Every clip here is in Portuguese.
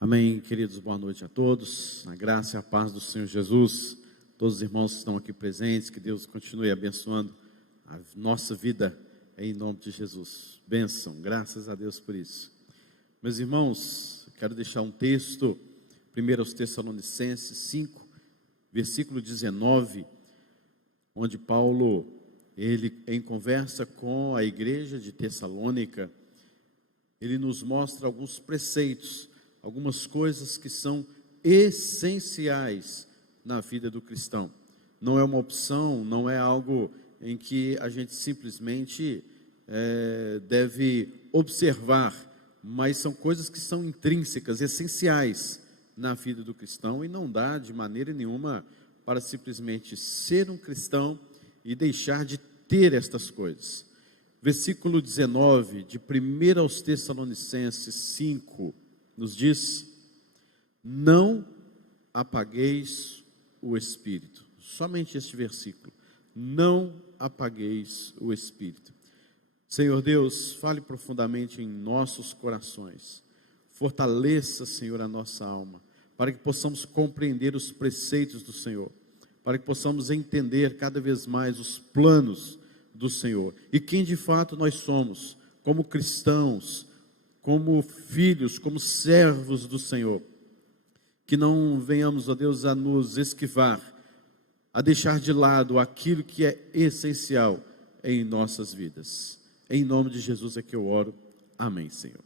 Amém, queridos, boa noite a todos, a graça e a paz do Senhor Jesus, todos os irmãos que estão aqui presentes, que Deus continue abençoando a nossa vida, em nome de Jesus, bênção, graças a Deus por isso. Meus irmãos, quero deixar um texto, 1 Tessalonicenses 5, versículo 19, onde Paulo, ele em conversa com a igreja de Tessalônica, ele nos mostra alguns preceitos, algumas coisas que são essenciais na vida do cristão. Não é uma opção, não é algo em que a gente simplesmente deve observar, mas são coisas que são intrínsecas, essenciais na vida do cristão, e não dá de maneira nenhuma para simplesmente ser um cristão e deixar de ter estas coisas. Versículo 19 de 1 aos Tessalonicenses 5, nos diz: não apagueis o Espírito. Somente este versículo. Não apagueis o Espírito. Senhor Deus, fale profundamente em nossos corações. Fortaleça, Senhor, a nossa alma, para que possamos compreender os preceitos do Senhor, para que possamos entender cada vez mais os planos do Senhor, e quem de fato nós somos, como cristãos, como filhos, como servos do Senhor. Que não venhamos, ó Deus, a nos esquivar, a deixar de lado aquilo que é essencial em nossas vidas. Em nome de Jesus é que eu oro. Amém, Senhor.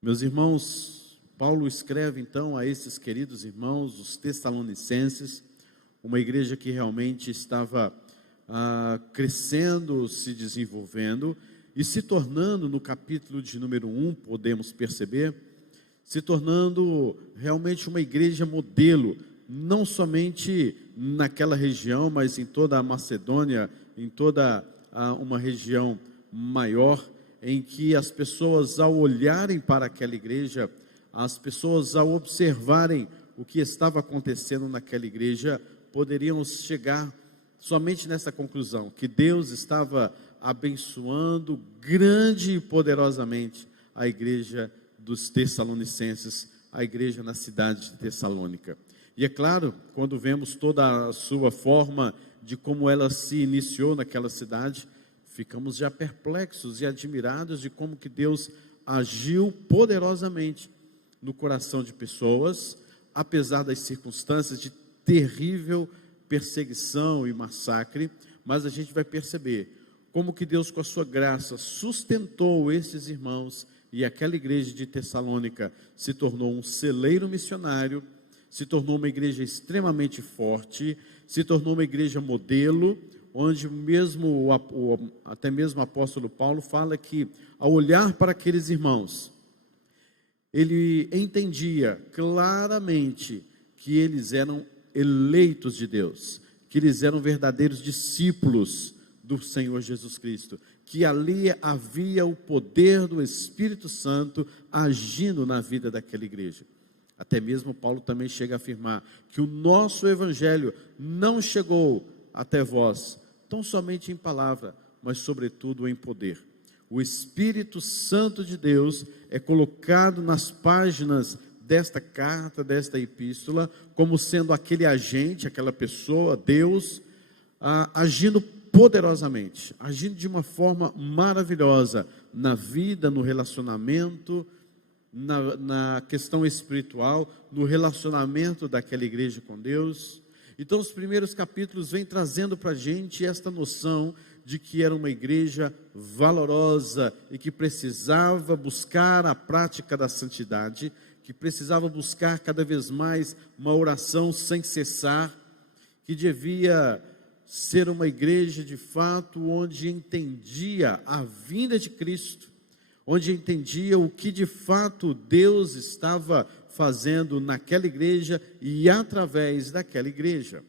Meus irmãos, Paulo escreve então a esses queridos irmãos, os Tessalonicenses, uma igreja que realmente estava crescendo, se desenvolvendo, e se tornando, no capítulo de número 1, podemos perceber, se tornando realmente uma igreja modelo, não somente naquela região, mas em toda a Macedônia, em toda uma região maior, em que as pessoas, ao olharem para aquela igreja, as pessoas, ao observarem o que estava acontecendo naquela igreja, poderiam chegar somente nessa conclusão, que Deus estava abençoando grande e poderosamente a igreja dos Tessalonicenses, a igreja na cidade de Tessalônica. E é claro, quando vemos toda a sua forma de como ela se iniciou naquela cidade, ficamos já perplexos e admirados de como que Deus agiu poderosamente no coração de pessoas, apesar das circunstâncias de terrível perseguição e massacre, mas a gente vai perceber como que Deus, com a sua graça, sustentou esses irmãos, e aquela igreja de Tessalônica se tornou um celeiro missionário, se tornou uma igreja extremamente forte, se tornou uma igreja modelo, onde mesmo até mesmo o apóstolo Paulo fala que, ao olhar para aqueles irmãos, ele entendia claramente que eles eram eleitos de Deus, que eles eram verdadeiros discípulos do Senhor Jesus Cristo, que ali havia o poder do Espírito Santo agindo na vida daquela igreja. Até mesmo Paulo também chega a afirmar que o nosso evangelho não chegou até vós tão somente em palavra, mas sobretudo em poder. O Espírito Santo de Deus é colocado nas páginas desta carta, desta epístola, como sendo aquele agente, aquela pessoa, Deus, agindo poderosamente, agindo de uma forma maravilhosa na vida, no relacionamento, na questão espiritual, no relacionamento daquela igreja com Deus. Então os primeiros capítulos vêm trazendo para a gente esta noção de que era uma igreja valorosa e que precisava buscar a prática da santidade, que precisava buscar cada vez mais uma oração sem cessar, que devia ser uma igreja de fato onde entendia a vinda de Cristo, onde entendia o que de fato Deus estava fazendo naquela igreja e através daquela igreja.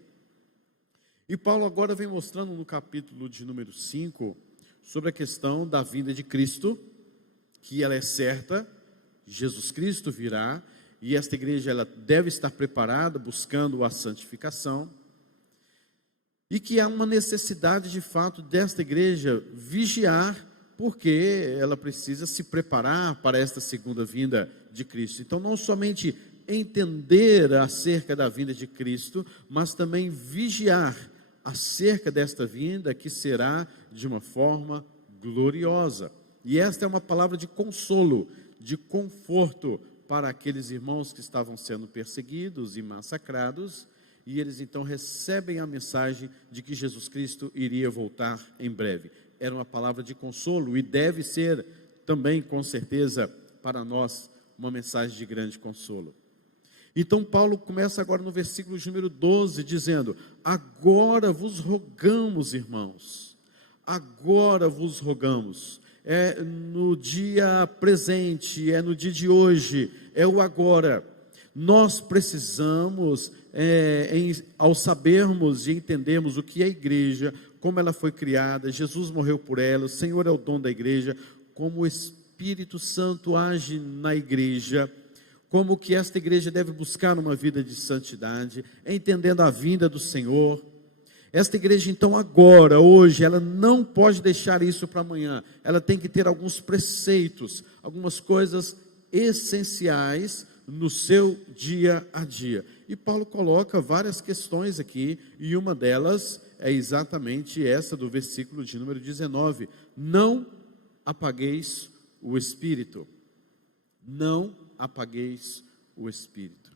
E Paulo agora vem mostrando no capítulo de número 5, sobre a questão da vinda de Cristo, que ela é certa, Jesus Cristo virá, e esta igreja ela deve estar preparada, buscando a santificação, e que há uma necessidade de fato desta igreja vigiar porque ela precisa se preparar para esta segunda vinda de Cristo. Então, não somente entender acerca da vinda de Cristo, mas também vigiar acerca desta vinda, que será de uma forma gloriosa. E esta é uma palavra de consolo, de conforto para aqueles irmãos que estavam sendo perseguidos e massacrados, e eles então recebem a mensagem de que Jesus Cristo iria voltar em breve. Era uma palavra de consolo e deve ser também, com certeza, para nós, uma mensagem de grande consolo. Então Paulo começa agora no versículo de número 12, dizendo: agora vos rogamos, irmãos, agora vos rogamos. É no dia presente, é no dia de hoje, é o agora. Nós precisamos, ao sabermos e entendermos o que é a igreja, como ela foi criada, Jesus morreu por ela, o Senhor é o dono da igreja, como o Espírito Santo age na igreja, como que esta igreja deve buscar uma vida de santidade, entendendo a vinda do Senhor. Esta igreja então agora, hoje, ela não pode deixar isso para amanhã, ela tem que ter alguns preceitos, algumas coisas essenciais no seu dia a dia. E Paulo coloca várias questões aqui, e uma delas é exatamente essa do versículo de número 19: não apagueis o Espírito. Não apagueis o Espírito.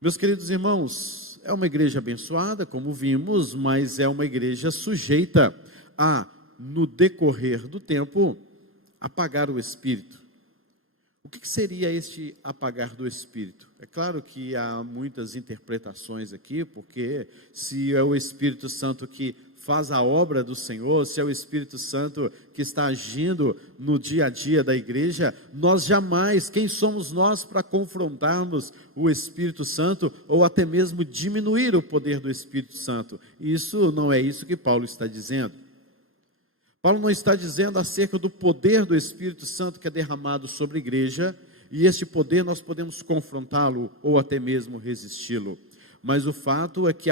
Meus queridos irmãos, é uma igreja abençoada, como vimos, mas é uma igreja sujeita a, no decorrer do tempo, apagar o Espírito. O que seria este apagar do Espírito? É claro que há muitas interpretações aqui, porque se é o Espírito Santo que faz a obra do Senhor, se é o Espírito Santo que está agindo no dia a dia da igreja, nós jamais, quem somos nós para confrontarmos o Espírito Santo, ou até mesmo diminuir o poder do Espírito Santo? Isso não é isso que Paulo está dizendo. Paulo não está dizendo acerca do poder do Espírito Santo que é derramado sobre a igreja, e este poder nós podemos confrontá-lo ou até mesmo resisti-lo. Mas o fato é que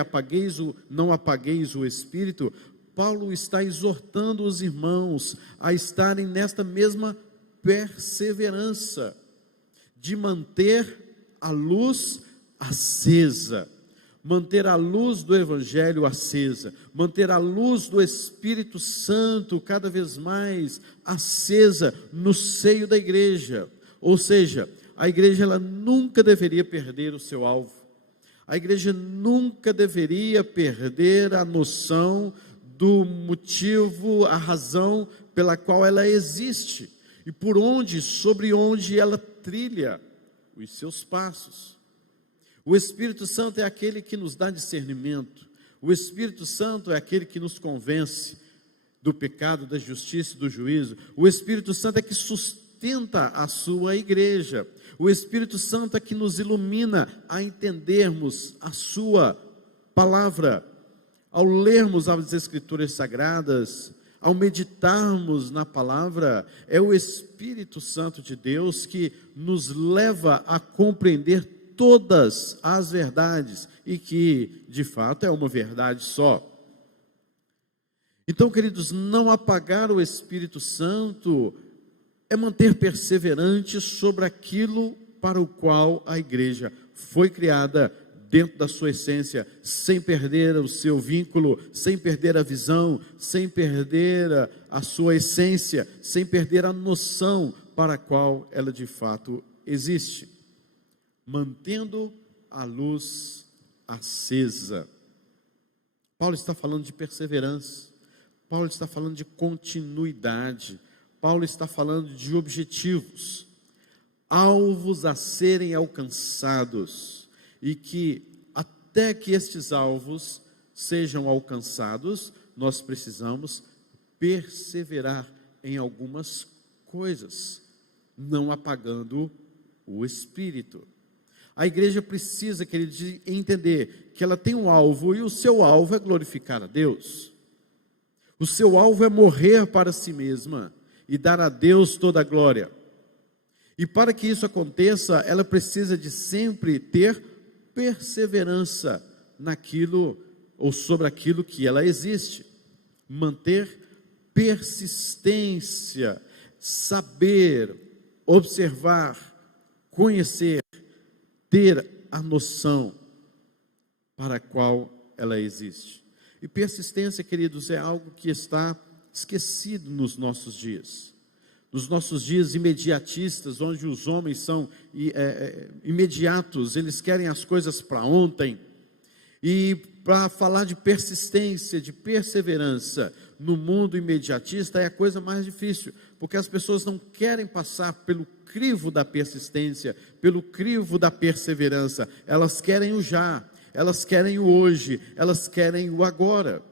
não apagueis o Espírito. Paulo está exortando os irmãos a estarem nesta mesma perseverança, de manter a luz acesa, manter a luz do Evangelho acesa, manter a luz do Espírito Santo cada vez mais acesa no seio da igreja. Ou seja, a igreja ela nunca deveria perder o seu alvo. A igreja nunca deveria perder a noção do motivo, a razão pela qual ela existe e sobre onde ela trilha os seus passos. O Espírito Santo é aquele que nos dá discernimento. O Espírito Santo é aquele que nos convence do pecado, da justiça e do juízo. O Espírito Santo é que sustenta a sua igreja. O Espírito Santo é que nos ilumina a entendermos a sua palavra. Ao lermos as Escrituras Sagradas, ao meditarmos na palavra, é o Espírito Santo de Deus que nos leva a compreender todas as verdades, e que de fato é uma verdade só. Então, queridos, não apagar o Espírito Santo é manter perseverante sobre aquilo para o qual a igreja foi criada, dentro da sua essência, sem perder o seu vínculo, sem perder a visão, sem perder a sua essência, sem perder a noção para a qual ela de fato existe. Mantendo a luz acesa. Paulo está falando de perseverança, Paulo está falando de continuidade, Paulo está falando de objetivos, alvos a serem alcançados, e que até que estes alvos sejam alcançados, nós precisamos perseverar em algumas coisas, não apagando o Espírito. A igreja precisa, queridos, entender que ela tem um alvo, e o seu alvo é glorificar a Deus. O seu alvo é morrer para si mesma e dar a Deus toda a glória. E para que isso aconteça, ela precisa de sempre ter perseverança naquilo ou sobre aquilo que ela existe. Manter persistência, saber, observar, conhecer, ter a noção para a qual ela existe. E persistência, queridos, é algo que está esquecido nos nossos dias. Nos nossos dias imediatistas, onde os homens são imediatos, eles querem as coisas para ontem. E para falar de persistência, de perseverança no mundo imediatista é a coisa mais difícil, porque as pessoas não querem passar pelo crivo da persistência, pelo crivo da perseverança. Elas querem o já, elas querem o hoje, elas querem o agora.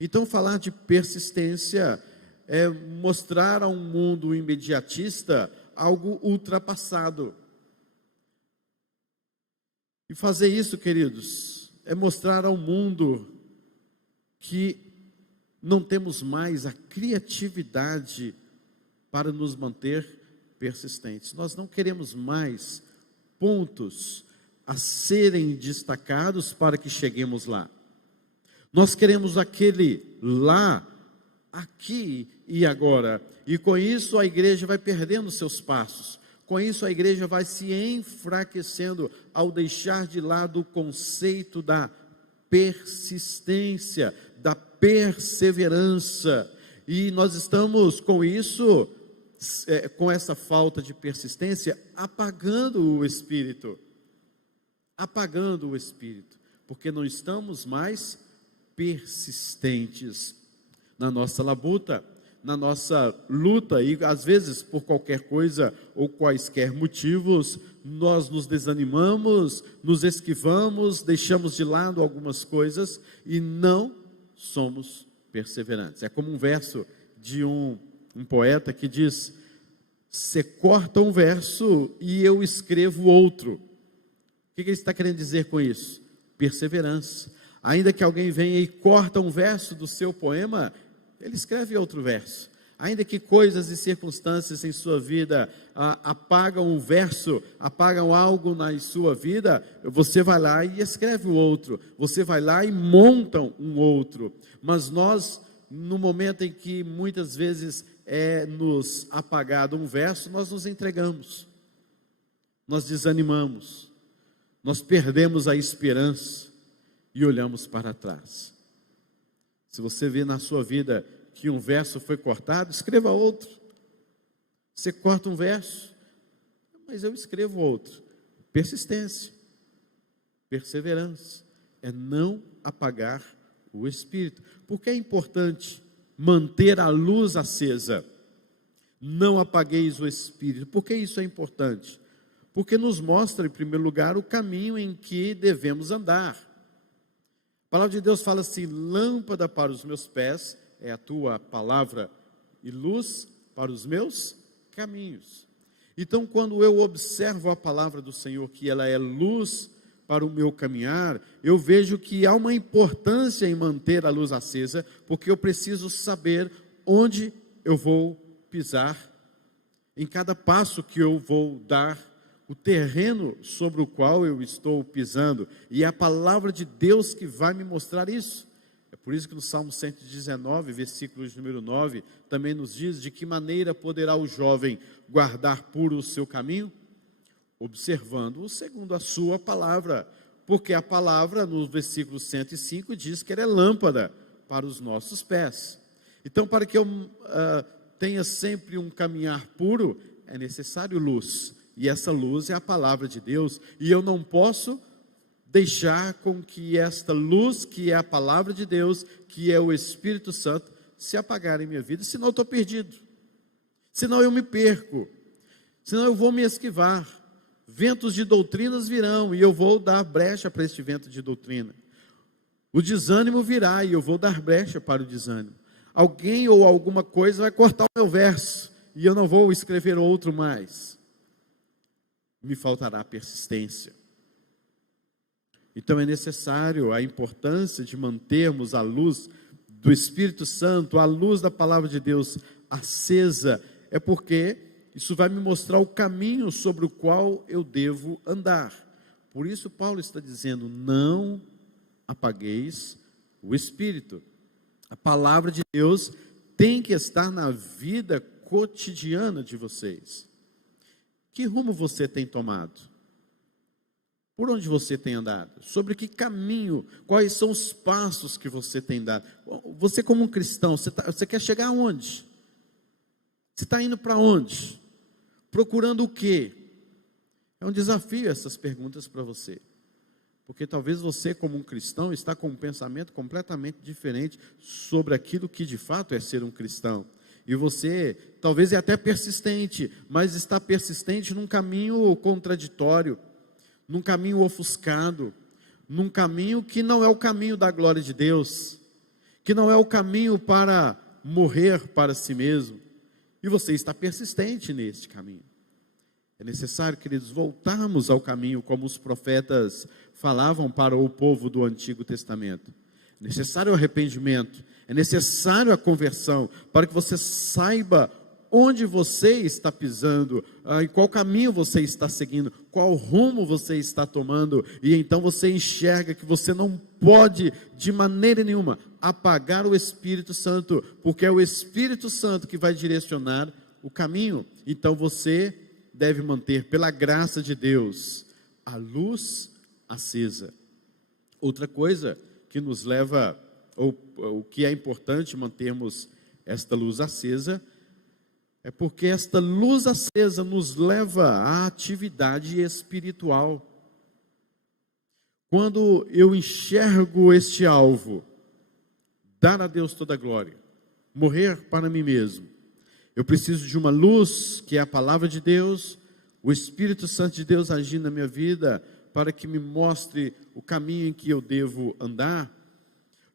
Então falar de persistência é mostrar a um mundo imediatista algo ultrapassado. E fazer isso, queridos, é mostrar ao mundo que não temos mais a criatividade para nos manter persistentes. Nós não queremos mais pontos a serem destacados para que cheguemos lá. Nós queremos aquele lá, aqui e agora. E com isso a igreja vai perdendo seus passos. Com isso a igreja vai se enfraquecendo ao deixar de lado o conceito da persistência, da perseverança. E nós estamos com isso, com essa falta de persistência, apagando o Espírito. Apagando o Espírito. Porque não estamos mais persistentes na nossa labuta, na nossa luta, e às vezes por qualquer coisa ou quaisquer motivos, nós nos desanimamos, nos esquivamos, deixamos de lado algumas coisas e não somos perseverantes. É como um verso de um poeta que diz: você corta um verso e eu escrevo outro. O que ele está querendo dizer com isso? Perseverança. Ainda que alguém venha e corta um verso do seu poema, ele escreve outro verso. Ainda que coisas e circunstâncias em sua vida apagam um verso, apagam algo na sua vida, você vai lá e escreve o outro. Você vai lá e monta um outro. Mas nós, no momento em que muitas vezes é nos apagado um verso, nós nos entregamos. Nós desanimamos. Nós perdemos a esperança e olhamos para trás. Se você vê na sua vida que um verso foi cortado, escreva outro. Você corta um verso, mas eu escrevo outro. Persistência, perseverança, é não apagar o Espírito. Porque é importante manter a luz acesa. Não apagueis o Espírito. Por que isso é importante? Porque nos mostra, em primeiro lugar, o caminho em que devemos andar. A palavra de Deus fala assim: lâmpada para os meus pés é a tua palavra e luz para os meus caminhos. Então, quando eu observo a palavra do Senhor, que ela é luz para o meu caminhar, eu vejo que há uma importância em manter a luz acesa, porque eu preciso saber onde eu vou pisar, em cada passo que eu vou dar, o terreno sobre o qual eu estou pisando, e é a palavra de Deus que vai me mostrar isso. É por isso que no Salmo 119, versículo de número 9, também nos diz: de que maneira poderá o jovem guardar puro o seu caminho? Observando-o segundo a sua palavra, porque a palavra no versículo 105 diz que ela é lâmpada para os nossos pés. Então, para que eu tenha sempre um caminhar puro, é necessário luz. E essa luz é a palavra de Deus, e eu não posso deixar com que esta luz, que é a palavra de Deus, que é o Espírito Santo, se apagar em minha vida, senão eu estou perdido, senão eu me perco, senão eu vou me esquivar. Ventos de doutrinas virão, e eu vou dar brecha para este vento de doutrina. O desânimo virá, e eu vou dar brecha para o desânimo. Alguém ou alguma coisa vai cortar o meu verso, e eu não vou escrever outro mais. Me faltará persistência. Então é necessário a importância de mantermos a luz do Espírito Santo, a luz da palavra de Deus acesa, é porque isso vai me mostrar o caminho sobre o qual eu devo andar. Por isso Paulo está dizendo: não apagueis o Espírito. A palavra de Deus tem que estar na vida cotidiana de vocês. Que rumo você tem tomado? Por onde você tem andado? Sobre que caminho? Quais são os passos que você tem dado? Você como um cristão, você quer chegar aonde? Você está indo para onde? Procurando o quê? É um desafio essas perguntas para você. Porque talvez você como um cristão está com um pensamento completamente diferente sobre aquilo que de fato é ser um cristão. E você talvez é até persistente, mas está persistente num caminho contraditório, num caminho ofuscado, num caminho que não é o caminho da glória de Deus, que não é o caminho para morrer para si mesmo, e você está persistente neste caminho. É necessário, queridos, voltarmos ao caminho como os profetas falavam para o povo do Antigo Testamento. É necessário o arrependimento, é necessário a conversão, para que você saiba onde você está pisando, em qual caminho você está seguindo, qual rumo você está tomando, e então você enxerga que você não pode, de maneira nenhuma, apagar o Espírito Santo, porque é o Espírito Santo que vai direcionar o caminho. Então você deve manter, pela graça de Deus, a luz acesa. Outra coisa que nos leva, ou o que é importante mantermos esta luz acesa, é porque esta luz acesa nos leva à atividade espiritual. Quando eu enxergo este alvo, dar a Deus toda a glória, morrer para mim mesmo, eu preciso de uma luz, que é a palavra de Deus, o Espírito Santo de Deus agindo na minha vida, para que me mostre o caminho em que eu devo andar.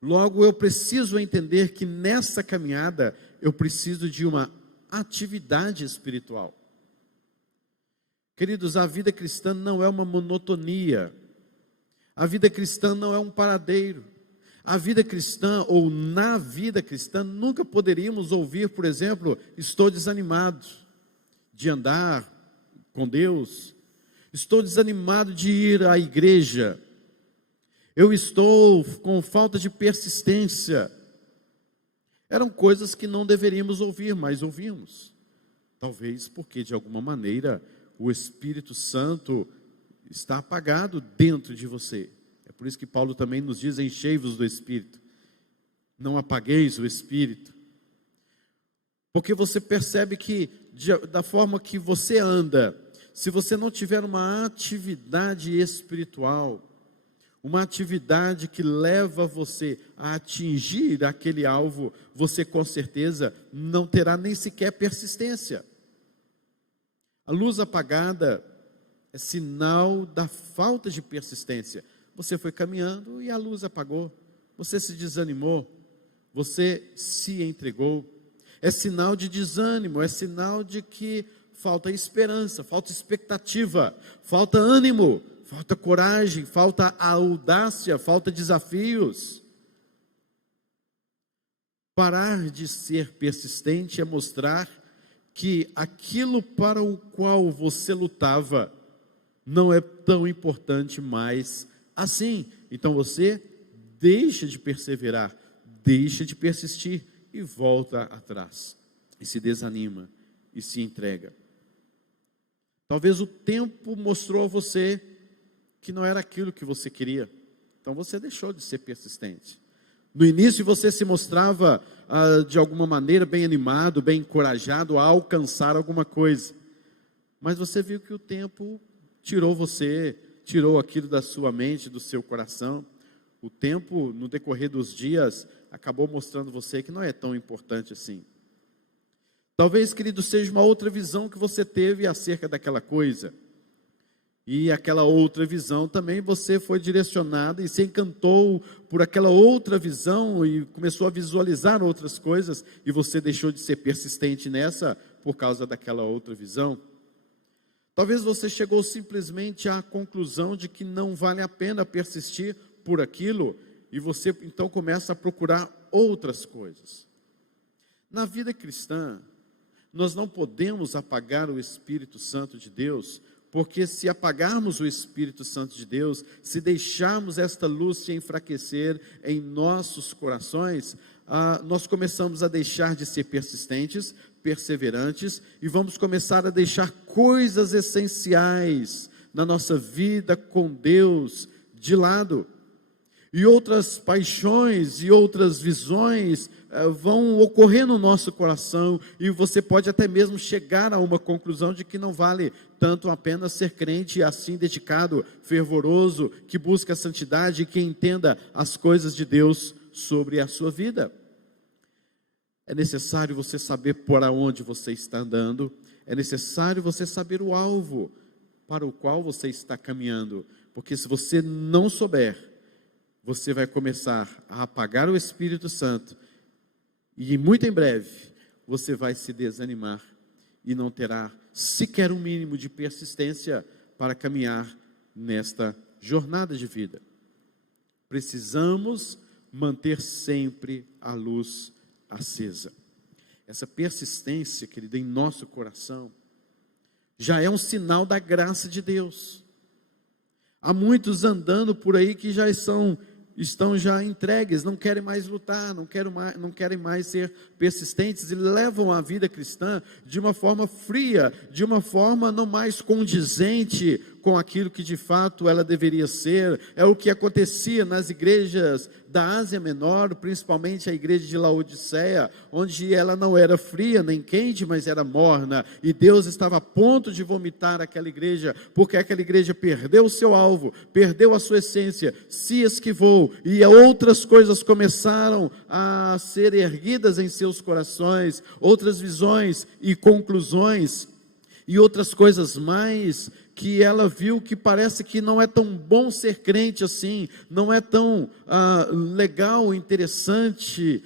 Logo, eu preciso entender que nessa caminhada, eu preciso de uma atividade espiritual. Queridos, a vida cristã não é uma monotonia. A vida cristã não é um paradeiro. A vida cristã, ou na vida cristã, nunca poderíamos ouvir, por exemplo, estou desanimado de andar com Deus, estou desanimado de ir à igreja, eu estou com falta de persistência. Eram coisas que não deveríamos ouvir, mas ouvimos. Talvez porque, de alguma maneira, o Espírito Santo está apagado dentro de você. É por isso que Paulo também nos diz, enchei-vos do Espírito. Não apagueis o Espírito. Porque você percebe que, da forma que você anda, se você não tiver uma atividade espiritual, uma atividade que leva você a atingir aquele alvo, você com certeza não terá nem sequer persistência. A luz apagada é sinal da falta de persistência. Você foi caminhando e a luz apagou, você se desanimou, você se entregou. É sinal de desânimo, é sinal de que falta esperança, falta expectativa, falta ânimo, falta coragem, falta audácia, falta desafios. Parar de ser persistente é mostrar que aquilo para o qual você lutava não é tão importante mais assim. Então você deixa de perseverar, deixa de persistir e volta atrás. E se desanima e se entrega. Talvez o tempo mostrou a você que não era aquilo que você queria. Então você deixou de ser persistente. No início você se mostrava de alguma maneira bem animado, bem encorajado a alcançar alguma coisa. Mas você viu que o tempo tirou você, tirou aquilo da sua mente, do seu coração. O tempo, no decorrer dos dias, acabou mostrando você que não é tão importante assim. Talvez, querido, seja uma outra visão que você teve acerca daquela coisa. E aquela outra visão também você foi direcionado e se encantou por aquela outra visão e começou a visualizar outras coisas e você deixou de ser persistente nessa por causa daquela outra visão. Talvez você chegou simplesmente à conclusão de que não vale a pena persistir por aquilo e você então começa a procurar outras coisas. Na vida cristã, nós não podemos apagar o Espírito Santo de Deus, porque se apagarmos o Espírito Santo de Deus, se deixarmos esta luz se enfraquecer em nossos corações, nós começamos a deixar de ser persistentes, perseverantes, e vamos começar a deixar coisas essenciais na nossa vida com Deus de lado. E outras paixões e outras visões vão ocorrer no nosso coração, e você pode até mesmo chegar a uma conclusão de que não vale tanto apenas ser crente assim dedicado, fervoroso, que busca a santidade e que entenda as coisas de Deus sobre a sua vida. É necessário você saber para onde você está andando, é necessário você saber o alvo para o qual você está caminhando, porque se você não souber, você vai começar a apagar o Espírito Santo, e muito em breve, você vai se desanimar, e não terá sequer um mínimo de persistência para caminhar nesta jornada de vida. Precisamos manter sempre a luz acesa. Essa persistência, querida, em nosso coração, já é um sinal da graça de Deus. Há muitos andando por aí que já estão já entregues, não querem mais lutar, não querem mais ser persistentes, e levam a vida cristã de uma forma fria, de uma forma não mais condizente com aquilo que de fato ela deveria ser. É o que acontecia nas igrejas da Ásia Menor, principalmente a igreja de Laodiceia, onde ela não era fria nem quente, mas era morna, e Deus estava a ponto de vomitar aquela igreja, porque aquela igreja perdeu o seu alvo, perdeu a sua essência, se esquivou, e outras coisas começaram a ser erguidas em seus corações, outras visões e conclusões, e outras coisas mais, que ela viu que parece que não é tão bom ser crente assim, não é tão legal, interessante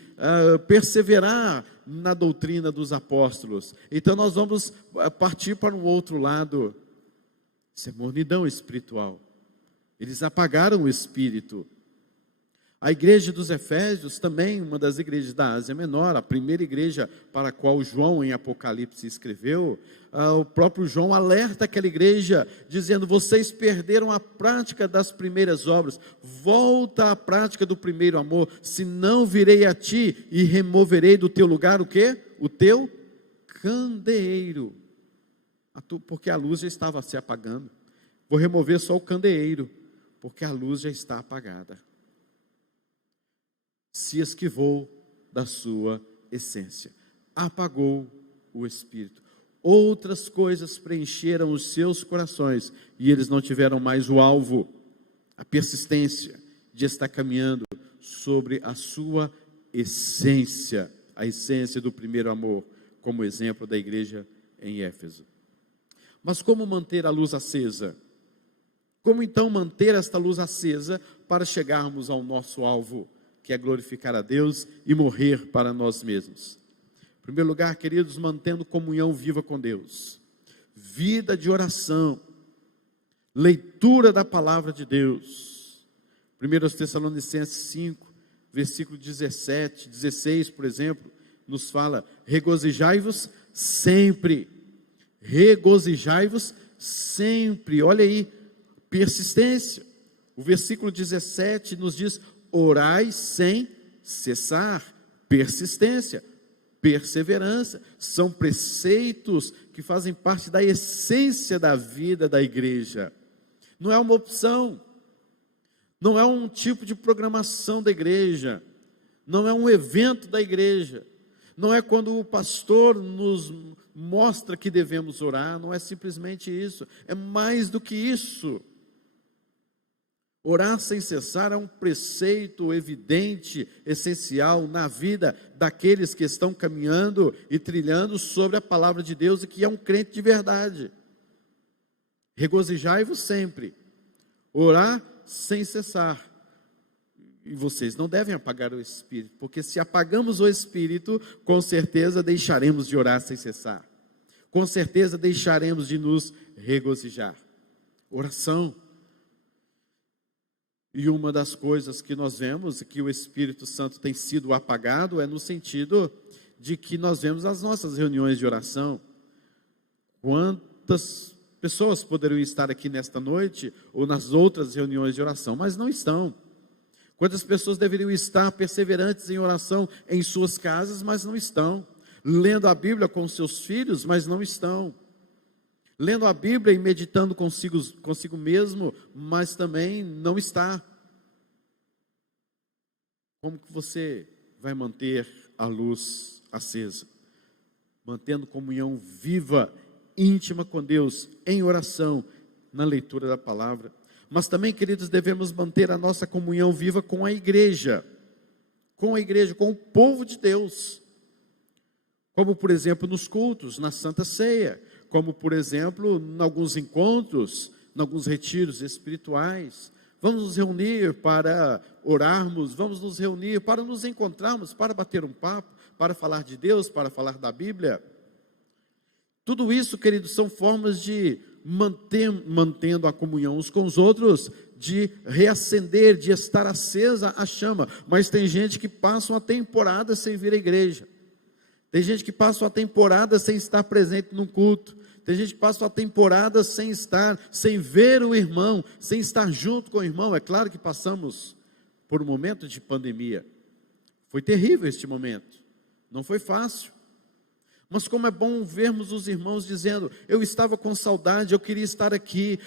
perseverar na doutrina dos apóstolos. Então nós vamos partir para um outro lado. Isso é mornidão espiritual. Eles apagaram o espírito. A igreja dos Efésios, também uma das igrejas da Ásia Menor, a primeira igreja para a qual João em Apocalipse escreveu, o próprio João alerta aquela igreja, dizendo: vocês perderam a prática das primeiras obras, volta à prática do primeiro amor, senão virei a ti e removerei do teu lugar o quê? O teu candeeiro, porque a luz já estava se apagando. Vou remover só o candeeiro, porque a luz já está apagada. Se esquivou da sua essência, apagou o espírito. Outras coisas preencheram os seus corações, e eles não tiveram mais o alvo, a persistência de estar caminhando sobre a sua essência, a essência do primeiro amor, como exemplo da igreja em Éfeso. Mas como manter a luz acesa? Como então manter esta luz acesa para chegarmos ao nosso alvo, que é glorificar a Deus e morrer para nós mesmos? Em primeiro lugar, queridos, mantendo comunhão viva com Deus, vida de oração, leitura da palavra de Deus. 1 Tessalonicenses 5, versículo 17, 16, por exemplo, nos fala: regozijai-vos sempre, regozijai-vos sempre. Olha aí, persistência. O versículo 17 nos diz: orai sem cessar, persistência, perseverança, são preceitos que fazem parte da essência da vida da igreja. Não é uma opção, não é um tipo de programação da igreja, não é um evento da igreja, não é quando o pastor nos mostra que devemos orar, não é simplesmente isso, é mais do que isso. Orar sem cessar é um preceito evidente, essencial na vida daqueles que estão caminhando e trilhando sobre a palavra de Deus e que é um crente de verdade. Regozijai-vos sempre, orar sem cessar. E vocês não devem apagar o espírito, porque se apagamos o espírito, com certeza deixaremos de orar sem cessar. Com certeza deixaremos de nos regozijar. Oração. E uma das coisas que nós vemos que o Espírito Santo tem sido apagado é no sentido de que nós vemos as nossas reuniões de oração. Quantas pessoas poderiam estar aqui nesta noite ou nas outras reuniões de oração, mas não estão. Quantas pessoas deveriam estar perseverantes em oração em suas casas, mas não estão. Lendo a Bíblia com seus filhos, mas não estão. Lendo a Bíblia e meditando consigo mesmo, mas também não está. Como que você vai manter a luz acesa? Mantendo comunhão viva, íntima com Deus, em oração, na leitura da palavra. Mas também, queridos, devemos manter a nossa comunhão viva com a igreja, com o povo de Deus. Como, por exemplo, nos cultos, na Santa Ceia, como, por exemplo, em alguns encontros, em alguns retiros espirituais. Vamos nos reunir para orarmos, vamos nos reunir para nos encontrarmos, para bater um papo, para falar de Deus, para falar da Bíblia. Tudo isso, queridos, são formas de mantendo a comunhão uns com os outros, de reacender, de estar acesa a chama. Mas tem gente que passa uma temporada sem vir à igreja. Tem gente que passa uma temporada sem estar presente num culto. Tem gente que passa uma temporada sem ver o irmão, sem estar junto com o irmão. É claro que passamos por um momento de pandemia. Foi terrível este momento. Não foi fácil. Mas como é bom vermos os irmãos dizendo: eu estava com saudade, eu queria estar aqui.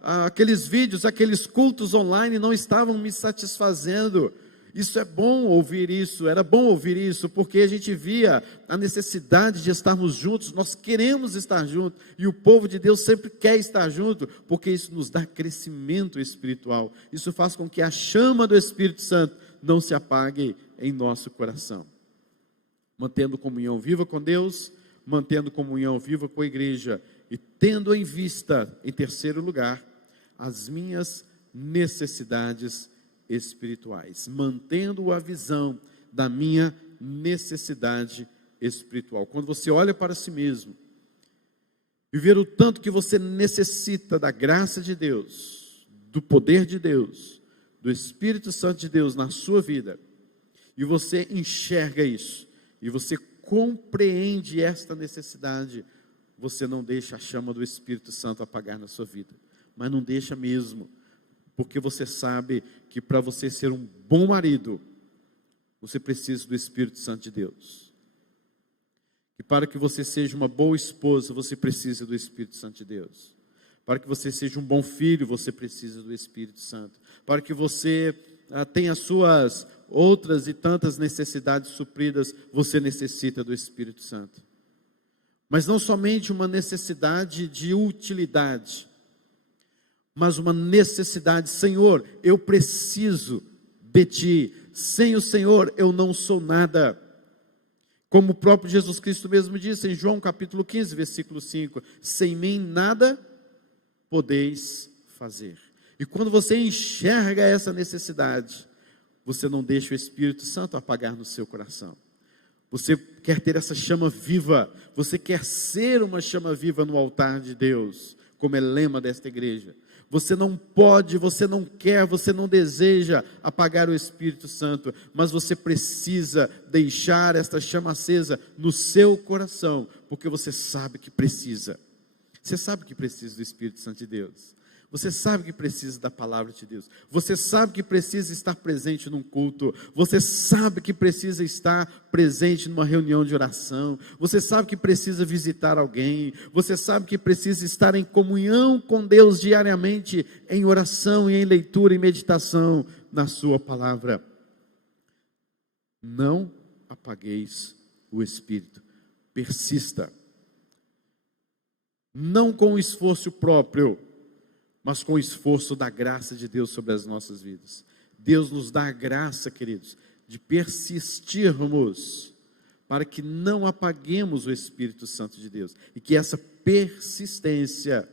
Aqueles vídeos, aqueles cultos online não estavam me satisfazendo. Isso é bom ouvir isso, era bom ouvir isso, porque a gente via a necessidade de estarmos juntos. Nós queremos estar juntos, e o povo de Deus sempre quer estar junto, porque isso nos dá crescimento espiritual. Isso faz com que a chama do Espírito Santo não se apague em nosso coração. Mantendo comunhão viva com Deus, mantendo comunhão viva com a igreja, e tendo em vista, em terceiro lugar, as minhas necessidades espirituais, mantendo a visão da minha necessidade espiritual. Quando você olha para si mesmo e ver o tanto que você necessita da graça de Deus, do poder de Deus, do Espírito Santo de Deus na sua vida, e você enxerga isso, e você compreende esta necessidade, você não deixa a chama do Espírito Santo apagar na sua vida, mas não deixa mesmo, porque você sabe que para você ser um bom marido, você precisa do Espírito Santo de Deus. E para que você seja uma boa esposa, você precisa do Espírito Santo de Deus. Para que você seja um bom filho, você precisa do Espírito Santo. Para que você tenha as suas outras e tantas necessidades supridas, você necessita do Espírito Santo. Mas não somente uma necessidade de utilidade, mas uma necessidade: Senhor, eu preciso de Ti, sem o Senhor eu não sou nada. Como o próprio Jesus Cristo mesmo disse em João capítulo 15, versículo 5, sem mim nada podeis fazer. E quando você enxerga essa necessidade, você não deixa o Espírito Santo apagar no seu coração. Você quer ter essa chama viva, você quer ser uma chama viva no altar de Deus, como é lema desta igreja. Você não pode, você não quer, você não deseja apagar o Espírito Santo, mas você precisa deixar esta chama acesa no seu coração, porque você sabe que precisa. Você sabe que precisa do Espírito Santo de Deus. Você sabe que precisa da palavra de Deus. Você sabe que precisa estar presente num culto. Você sabe que precisa estar presente numa reunião de oração. Você sabe que precisa visitar alguém. Você sabe que precisa estar em comunhão com Deus diariamente, em oração e em leitura e meditação na sua palavra. Não apagueis o Espírito. Persista. Não com esforço próprio, mas com o esforço da graça de Deus sobre as nossas vidas. Deus nos dá a graça, queridos, de persistirmos, para que não apaguemos o Espírito Santo de Deus, e que essa persistência,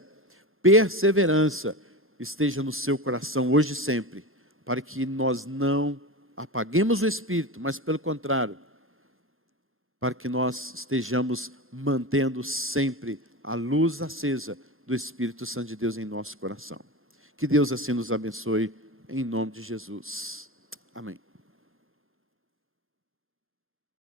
perseverança, esteja no seu coração hoje e sempre, para que nós não apaguemos o Espírito, mas pelo contrário, para que nós estejamos mantendo sempre a luz acesa do Espírito Santo de Deus em nosso coração. Que Deus assim nos abençoe, em nome de Jesus. Amém.